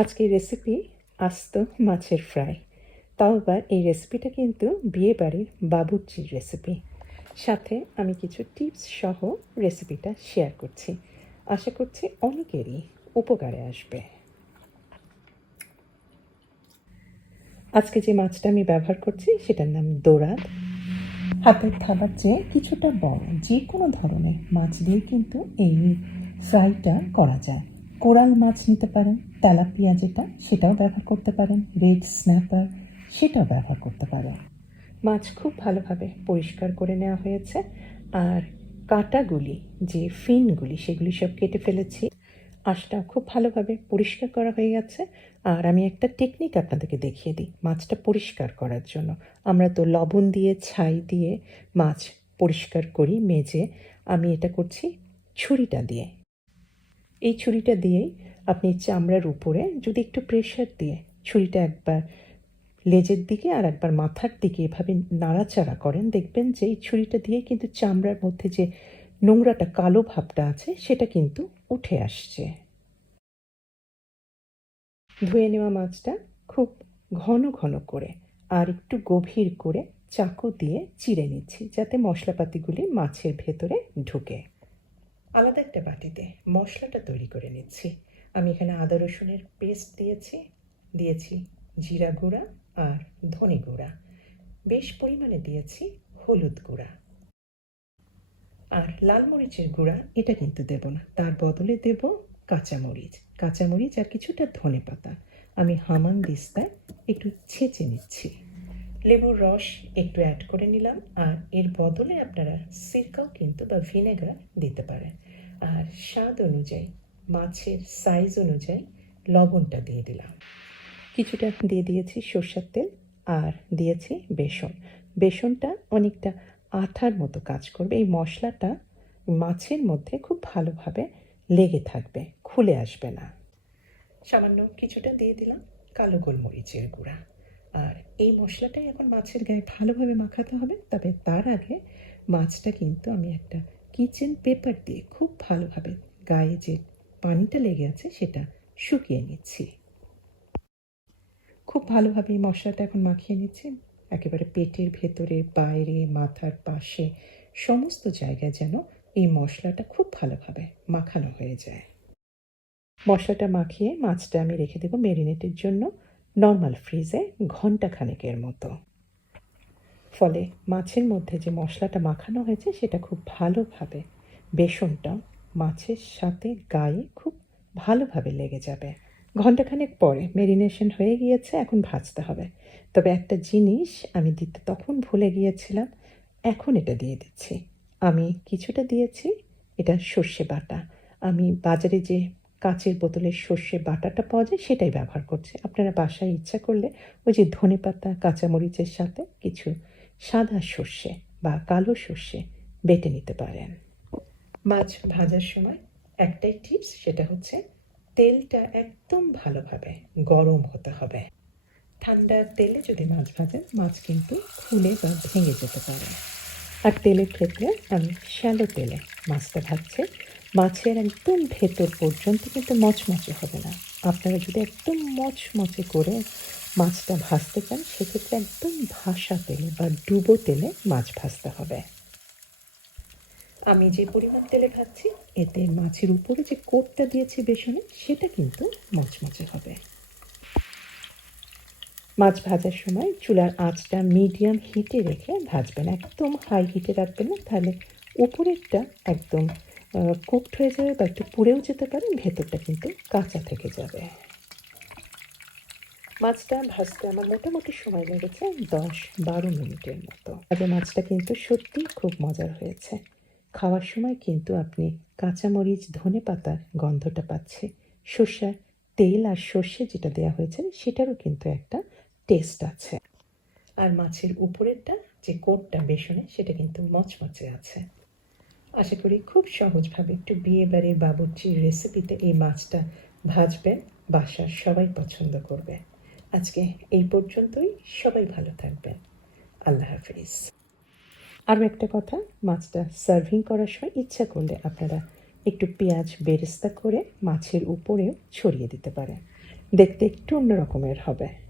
আজকের রেসিপি আস্ত মাছের ফ্রাই তাও আবার এই রেসিপিটা কিন্তু বিয়ে বাড়ির বাবুর্চির রেসিপি সাথে আমি কিছু টিপস সহ রেসিপিটা শেয়ার করছি। আশা করছি অনেকেরই উপকারে আসবে। আজকে যে মাছটা আমি ব্যবহার করছি, সেটার নাম দোরাদ হাতের থাবার চেয়ে কিছুটা বড় যে কোনো ধরনের মাছ দিয়ে কিন্তু এই ফ্রাইটা করা যায়। কোরাল মাছ নিতে পারেন, তেলাপিয়া যেটা, সেটাও ব্যবহার করতে পারেন, রেড স্ন্যাপার, সেটাও ব্যবহার করতে পারেন। মাছ খুব ভালোভাবে পরিষ্কার করে নেওয়া হয়েছে। আর কাঁটাগুলি, যে ফিনগুলি, সেগুলি সব কেটে ফেলেছি। আঁশটা খুব ভালোভাবে পরিষ্কার করা হয়ে গেছে। আর আমি একটা টেকনিক আপনাদেরকে দেখিয়ে দিই, মাছটা পরিষ্কার করার জন্য। আমরা তো লবণ দিয়ে, ছাই দিয়ে মাছ পরিষ্কার করি, মেজে। আমি এটা করছি ছুরিটা দিয়ে। এই ছুরিটা দিয়েই আপনি চামড়ার উপরে যদি একটু প্রেশার দিয়ে ছুরিটা একবার লেজের দিকে আর একবার মাথার দিকে এভাবে নাড়াচাড়া করেন, দেখবেন যে এই ছুরিটা দিয়ে কিন্তু চামড়ার মধ্যে যে নোংরাটা, কালো ভাবটা আছে, সেটা কিন্তু উঠে আসছে। ধুয়ে নেওয়া মাছটা খুব ঘন ঘন করে আর একটু গভীর করে চাকু দিয়ে চিড়ে নিচ্ছি, যাতে মশলাপাতিগুলি মাছের ভেতরে ঢুকে। আলাদা একটা বাটিতে মশলাটা তৈরি করে নিচ্ছি। আমি এখানে আদা রসুনের পেস্ট দিয়েছি দিয়েছি জিরা গুঁড়া আর ধনে গুঁড়া। বেশ পরিমাণে দিয়েছি হলুদ গুঁড়া। আর লাল মরিচের গুঁড়া, এটা কিন্তু দেব না। তার বদলে দেব কাঁচামরিচ কাঁচামরিচ আর কিছুটা ধনে পাতা। আমি হামান দিস্তায় একটু ছেঁচে নিচ্ছি। লেবুর রস একটু অ্যাড করে নিলাম, আর এর বদলে আপনারা সিরকাও কিন্তু বা ভিনেগার দিতে পারেন। আর স্বাদ অনুযায়ী, মাছের সাইজ অনুযায়ী লবণটা দিয়ে দিলাম। কিছুটা দিয়ে দিয়েছি সর্ষের তেল, আর দিয়েছি বেসন। বেসনটা অনেকটা আঠার মতো কাজ করবে, এই মশলাটা মাছের মধ্যে খুব ভালোভাবে লেগে থাকবে, খুলে আসবে না। সামান্য কিছুটা দিয়ে দিলাম কালো গোলমরিচের গুঁড়া। আর এই মশলাটাই এখন মাছের গায়ে ভালোভাবে মাখাতে হবে, তবে তার আগে মাছটা কিন্তু আমি একটা কিচেন পেপার দিয়ে খুব ভালোভাবে গায়ে যে পানিটা লেগে আছে সেটা শুকিয়ে নিচ্ছি। খুব ভালোভাবে এই মশলাটা এখন মাখিয়ে নিচ্ছি। একেবারে পেটের ভেতরে, বাইরে, মাথার পাশে, সমস্ত জায়গায় যেন এই মশলাটা খুব ভালোভাবে মাখানো হয়ে যায়। মশলাটা মাখিয়ে মাছটা আমি রেখে দেবো মেরিনেটের জন্য। নর্মাল ফ্রিজে ঘণ্টা খানেকের মতো। ফলে মাছের মধ্যে যে মশলাটা মাখানো হয়েছে, সেটা খুব ভালোভাবে বেসনটা মাছের সাথে গায়ে খুব ভালোভাবে লেগে যাবে। ঘন্টাখানেক পরে মেরিনেশন হয়ে গিয়েছে, এখন ভাজতে হবে। তবে একটা জিনিস আমি দিতে তখন ভুলে গিয়েছিলাম, এখন এটা দিয়ে দিচ্ছি। আমি কিছুটা দিয়েছি, এটা সর্ষে বাটা। আমি বাজারে যে কাঁচের বোতলের সর্ষে বাটাটা পাওয়া যায়, সেটাই ব্যবহার করছে। আপনারা বাসায় ইচ্ছা করলে ওই যে ধনে পাতা, কাঁচামরিচের সাথে কিছু সাদা সর্ষে বা কালো সর্ষে বেটে নিতে পারেন। মাছ ভাজার সময় একটাই টিপস, সেটা হচ্ছে তেলটা একদম ভালোভাবে গরম হতে হবে। ঠান্ডা তেলে যদি মাছ ভাজেন, মাছ কিন্তু খুলে বা ভেঙে যেতে পারে। আর তেলের ক্ষেত্রে আমি শ্যালো তেলে মাছটা ভাজছি। মাছের একদম ভেতর পর্যন্ত কিন্তু মচমচে হবে না। আপনারা যদি একদম মচমচে করে মাছটা ভাজতে চান, সেক্ষেত্রে একদম ভাসা তেলে বা ডুবো তেলে মাছ ভাজতে হবে। আমি যে পরিমাণ তেলে ভাজছি, এতে মাছের উপরে যে কোটটা দিয়েছি বেসনে, সেটা কিন্তু মচমচে হবে। মাছ ভাজার সময় চুলার আঁচটা মিডিয়াম হিটে রেখে ভাজবেন। একদম হাই হিটে রাখবেন না, তাহলে উপরেরটা একদম কুকড হয়ে যাবে বা একটু পুড়েও যেতে পারে, ভেতরটা কিন্তু কাঁচা থেকে যাবে। মাছটা ভাজতে আমার মোটামুটি সময় লেগেছে দশ বারো মিনিটের মতো। আগে মাছটা কিন্তু সত্যি খুব মজার হয়েছে। খাওয়ার সময় কিন্তু আপনি কাঁচামরিচ, ধনে পাতার গন্ধটা পাচ্ছে। সর্ষার তেল আর সর্ষে যেটা দেওয়া হয়েছে, সেটারও কিন্তু একটা টেস্ট আছে। আর মাছের উপরেরটা যে কোটটা বেসনে, সেটা কিন্তু মচমচে আছে। আশা করি খুব সহজভাবে একটু বিয়ে বাড়ির বাবুর্চির রেসিপিতে এই মাছটা ভাজবেন, বাসার সবাই পছন্দ করবে। আজকে এই পর্যন্তই, সবাই ভালো থাকবেন। আল্লাহ হাফিজ। আরও একটা কথা, মাছটা সার্ভিং করার সময় ইচ্ছা করলে আপনারা একটু পেঁয়াজ বেরেস্তা করে মাছের উপরেও ছড়িয়ে দিতে পারেন। দেখতে একটু অন্য রকমের হবে।